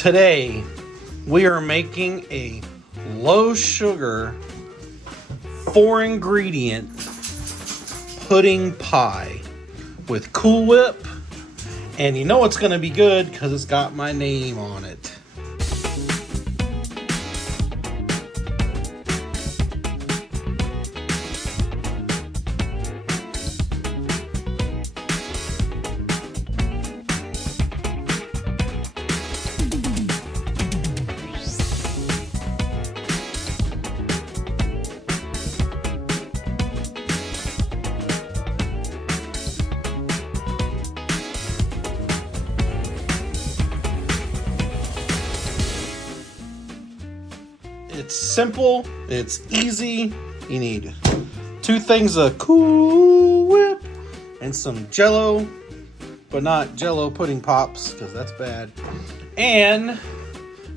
Today, we are making a low sugar, 4 ingredient pudding pie with Cool Whip. And you know it's going to be good because it's got my name on it. It's simple, it's easy. You need 2 things of Cool Whip and some Jello, but not Jello pudding pops because that's bad, and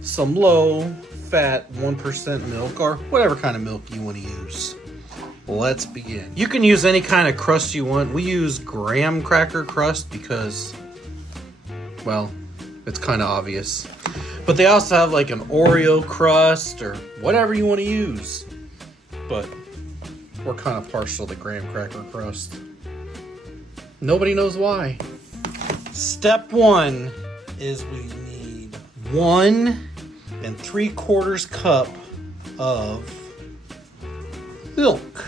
some low fat 1% milk or whatever kind of milk you want to use. Let's begin. You can use any kind of crust you want. We use graham cracker crust because, well, it's kind of obvious. But they also have like an Oreo crust or whatever you want to use. But we're kind of partial to graham cracker crust. Nobody knows why. Step 1 is we need 1 3/4 cup of milk.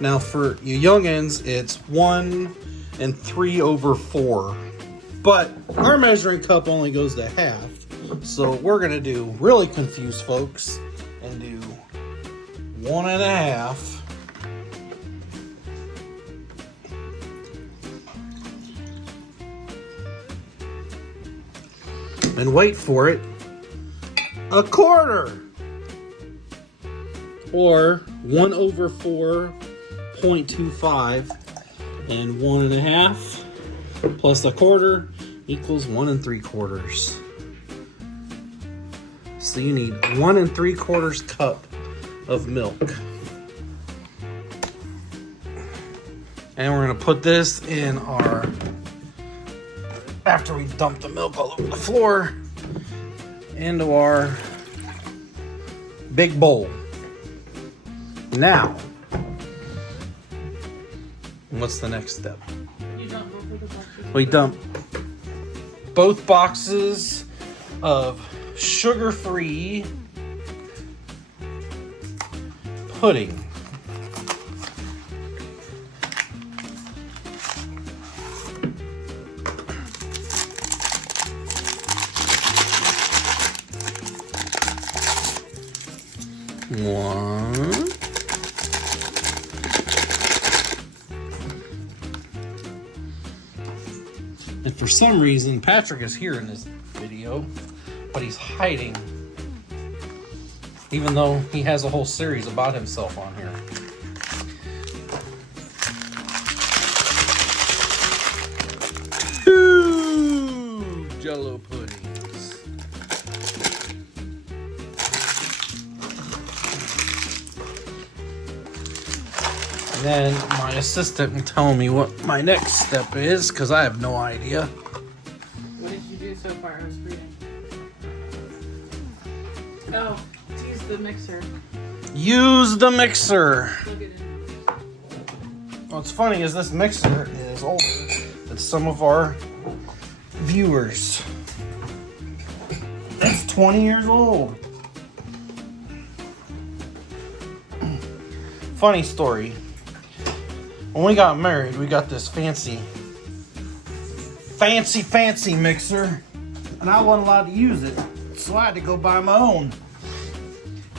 Now for you youngins, it's 1 3/4. But our measuring cup only goes to half. So we're going to do really confused folks and do 1 1/2. And wait for it, 1/4. Or 1/4.25. And 1 1/2 plus 1/4 equals 1 3/4. So you need 1 3/4 cup of milk. And we're going to put this in our, after we dump the milk all over the floor, into our big bowl. Now, what's the next step? We dump both boxes of sugar-free pudding. One. And for some reason, Patrick is here in this video, but he's hiding. Even though he has a whole series about himself on here. 2 Jello puddings. And then my assistant will tell me what my next step is, because I have no idea. What did you do so far? I was reading. Oh, to use the mixer. Use the mixer. Plug it in. What's funny is this mixer is older than some of our viewers. It's 20 years old. Funny story. When we got married, we got this fancy mixer, and I wasn't allowed to use it, so I had to go buy my own.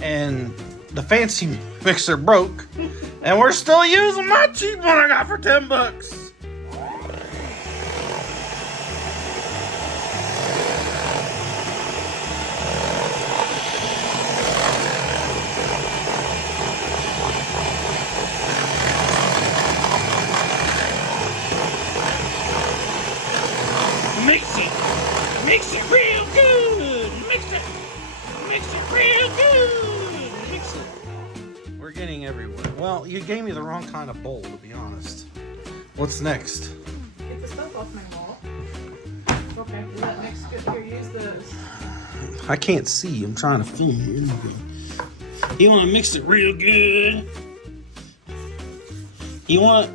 And the fancy mixer broke, and we're still using my cheap one I got for $10. Mix it real good. Mix it real good. Mix it. We're getting everywhere. Well, you gave me the wrong kind of bowl, to be honest. What's next? Get the stuff off my wall. Okay, will that mix good? Here, use this. I can't see. I'm trying to film you. You want to mix it real good. You want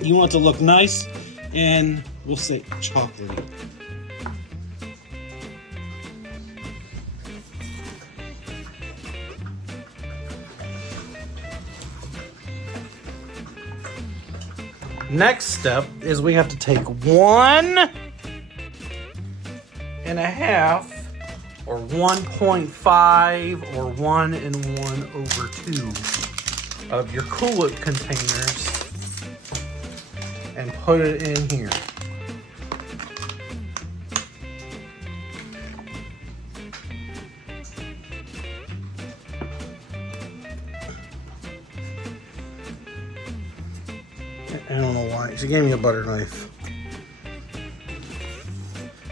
it to look nice and we'll say chocolatey. Next step is we have to take 1.5 or 1.5 or 1 and 1/2 of your coolant containers and put it in here. I don't know why. She gave me a butter knife.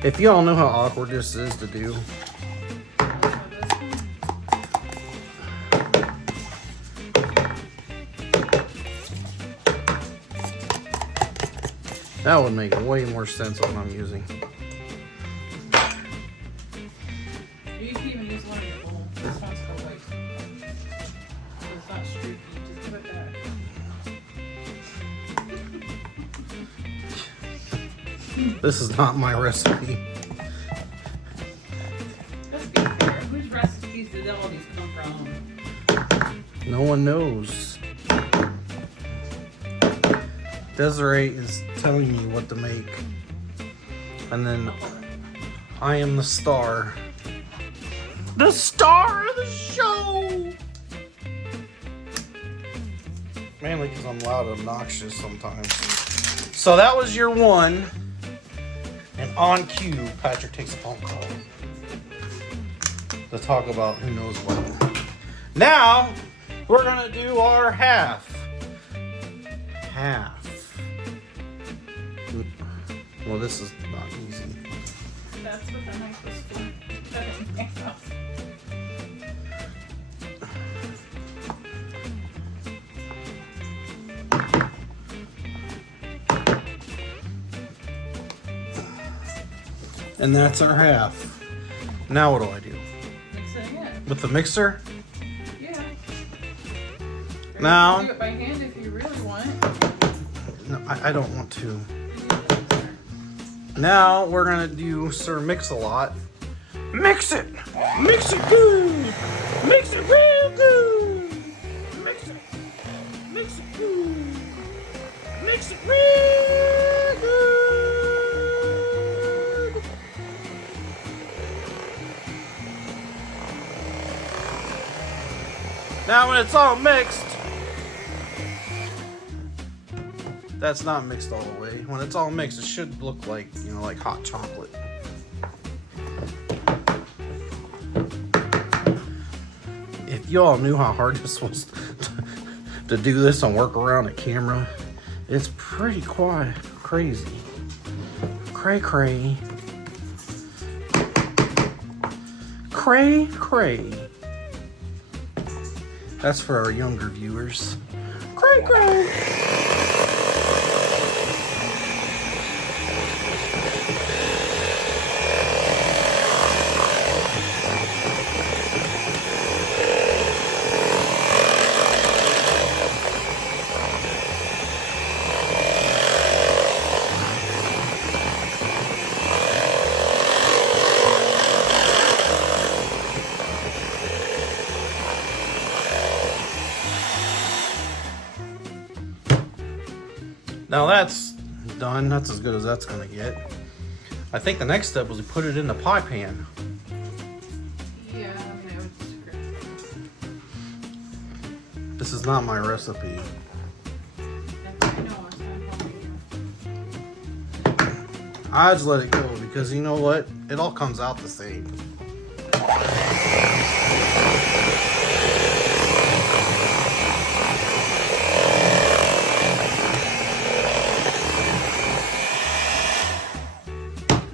If you all know how awkward this is to do. That would make way more sense on what I'm using. You can even use one of your bowl. This one's still like, it's not streaky. Just put it back. This is not my recipe. Let's be fair. Whose recipes did all these come from? No one knows. Desiree is telling me what to make. And then I am the star. The star of the show! Mainly because I'm loud and obnoxious sometimes. So that was your one. And on cue, Patrick takes a phone call to talk about who knows what. Now, we're gonna do our half. Half. Well, this is not easy. That's what the knife was for. Anything else. And that's our half. Now what do I do? Mix it again. With the mixer? Yeah. Or Now- you can do it by hand if you really want. No, I don't want to. Now we're gonna do Sir Mix-a-Lot. Mix it! Mix it good! Mix it real good! Mix it! Mix it good! Mix it real good! Now when it's all mixed, that's not mixed all the way. When it's all mixed, it should look like, you know, like hot chocolate. If y'all knew how hard this was to do this and work around a camera, it's pretty quite crazy. Cray cray. Cray cray. That's for our younger viewers. Cray cray. Now that's done. That's as good as that's gonna get. I think the next step was to put it in the pie pan. Yeah, I mean, I would script. This is not my recipe. I know, I'm helping you. I just let it go because you know what? It all comes out the same.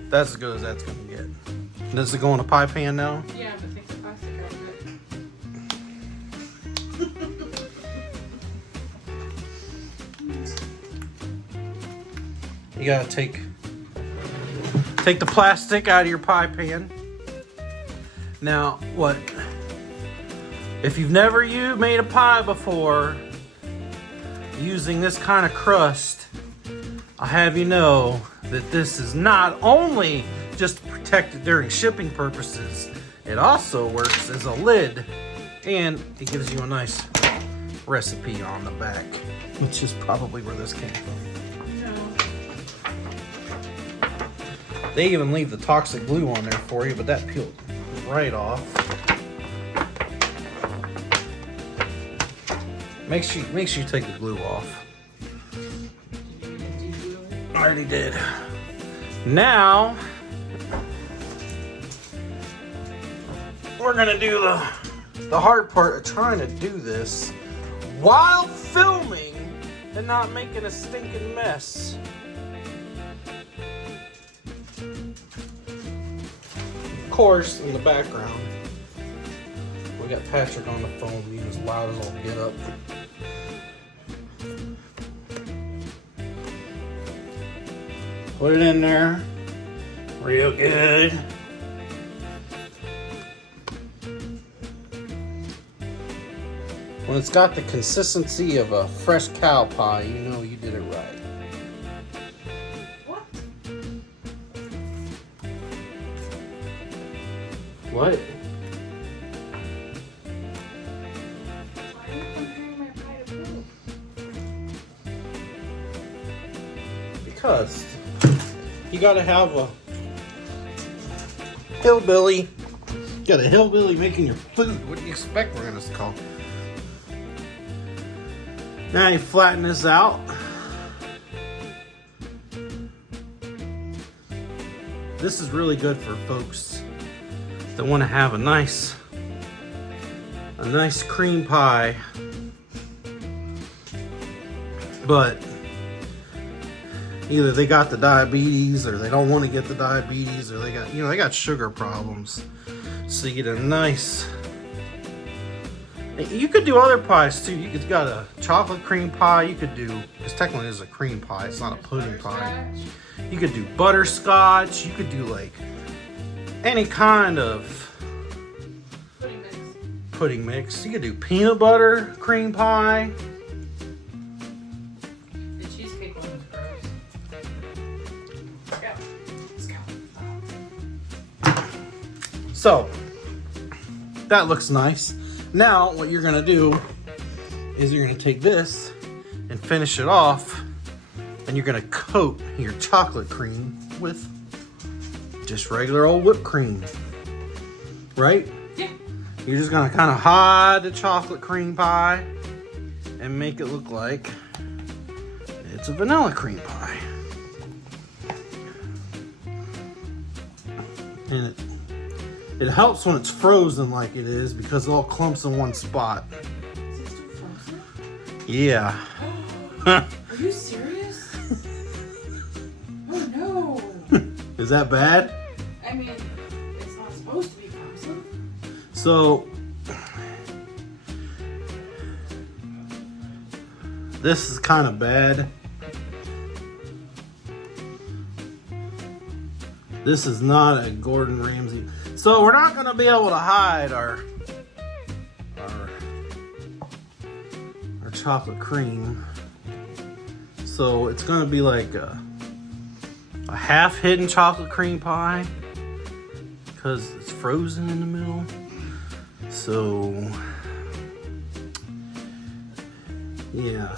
That's as good as that's gonna get. Does it go in a pie pan now? Yeah, but take the plastic out of it. You gotta take Take the plastic out of your pie pan. Now, what? If you've never made a pie before using this kind of crust, I'll have you know that this is not only just to protect it during shipping purposes, it also works as a lid, and it gives you a nice recipe on the back, which is probably where this came from. No. They even leave the toxic glue on there for you, but that peeled right off. Make sure you take the glue off. I already did. Now we're gonna do the hard part of trying to do this while filming and not making a stinking mess. Of course, in the background, we got Patrick on the phone being as loud as I'll get up. Put it in there real good. When it's got the consistency of a fresh cow pie, you know you did it right. What? What? Why are you comparing my pie to poop? Because you gotta have a hillbilly. You got a hillbilly making your food. What do you expect we're gonna call? Now you flatten this out. This is really good for folks that want to have a nice cream pie, but either they got the diabetes or they don't want to get the diabetes, or they got sugar problems. So you get a nice. You could do other pies too. You could got a chocolate cream pie. You could do, because technically this is a cream pie. It's not a pudding pie. You could do butterscotch. You could do like any kind of pudding mix. You could do peanut butter cream pie. The cheesecake one was gross. Let's go. So that looks nice. Now what you're gonna do is you're gonna take this and finish it off, and you're gonna coat your chocolate cream with just regular old whipped cream, right? Yeah. You're just gonna kind of hide the chocolate cream pie and make it look like it's a vanilla cream pie. And it helps when it's frozen like it is, because it all clumps in one spot. Is it still frozen? Yeah. Are you serious? Oh no. Is that bad? I mean, it's not supposed to be frozen. So this is kind of bad. This is not a Gordon Ramsay. So we're not going to be able to hide our chocolate cream. So it's going to be like a half hidden chocolate cream pie, because it's frozen in the middle. So yeah.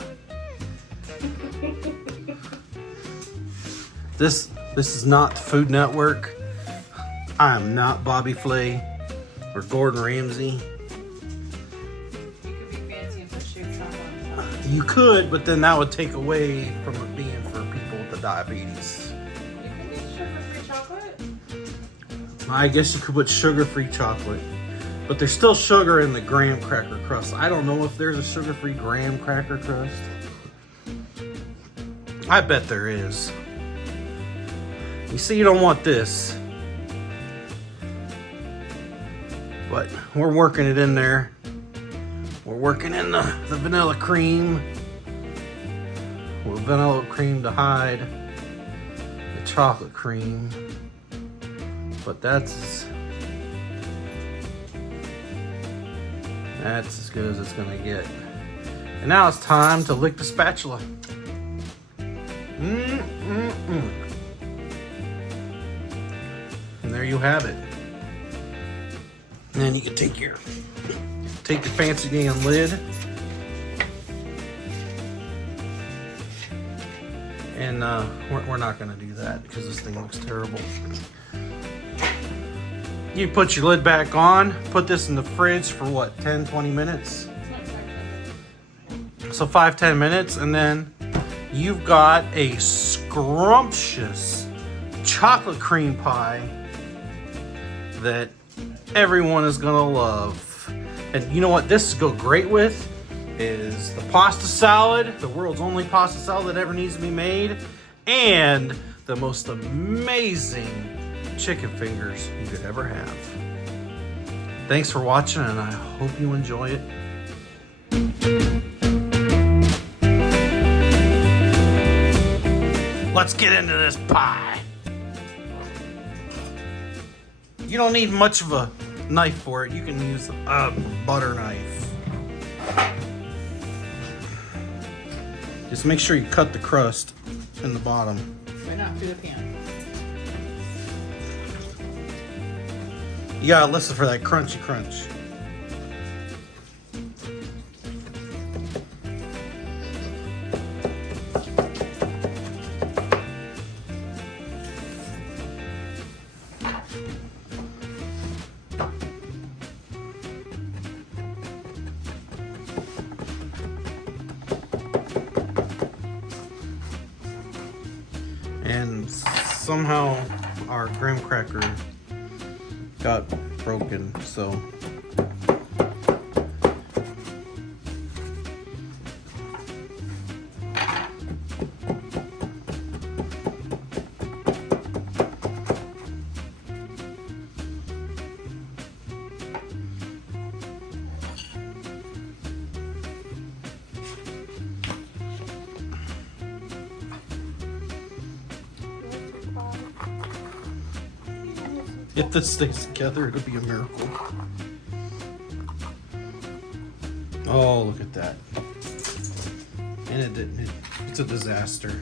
This is not the Food Network. I am not Bobby Flay or Gordon Ramsay. You could be fancy and put sugar on top. You could, but then that would take away from it being for people with the diabetes. You could make sugar-free chocolate. I guess you could put sugar-free chocolate, but there's still sugar in the graham cracker crust. I don't know if there's a sugar-free graham cracker crust. I bet there is. You see, you don't want this. But we're working it in there. We're working in the vanilla cream. With vanilla cream to hide the chocolate cream, but that's as good as it's gonna get. And now it's time to lick the spatula. And there you have it. And then you can take your fancy damn lid and we're not gonna do that because this thing looks terrible. You put your lid back on, put this in the fridge for what, 10-20 minutes? So 5-10 minutes, and then you've got a scrumptious chocolate cream pie that everyone is gonna love. And you know what this go great with is the pasta salad, the world's only pasta salad that ever needs to be made, and the most amazing chicken fingers you could ever have. Thanks for watching, and I hope you enjoy it. Let's get into this pie. You don't need much of a knife for it. You can use a butter knife. Just make sure you cut the crust in the bottom. But not through the pan. You gotta listen for that crunchy crunch. And somehow our graham cracker got broken, so if this stays together, it'll be a miracle. Oh, look at that. And it didn't. It's a disaster.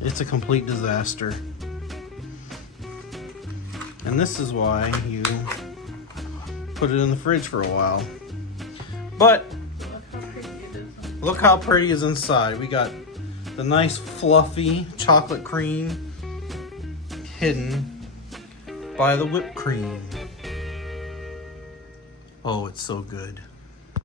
It's a complete disaster. And this is why you put it in the fridge for a while. But look how pretty it is inside. We got the nice fluffy chocolate cream hidden by the whipped cream. Oh, it's so good.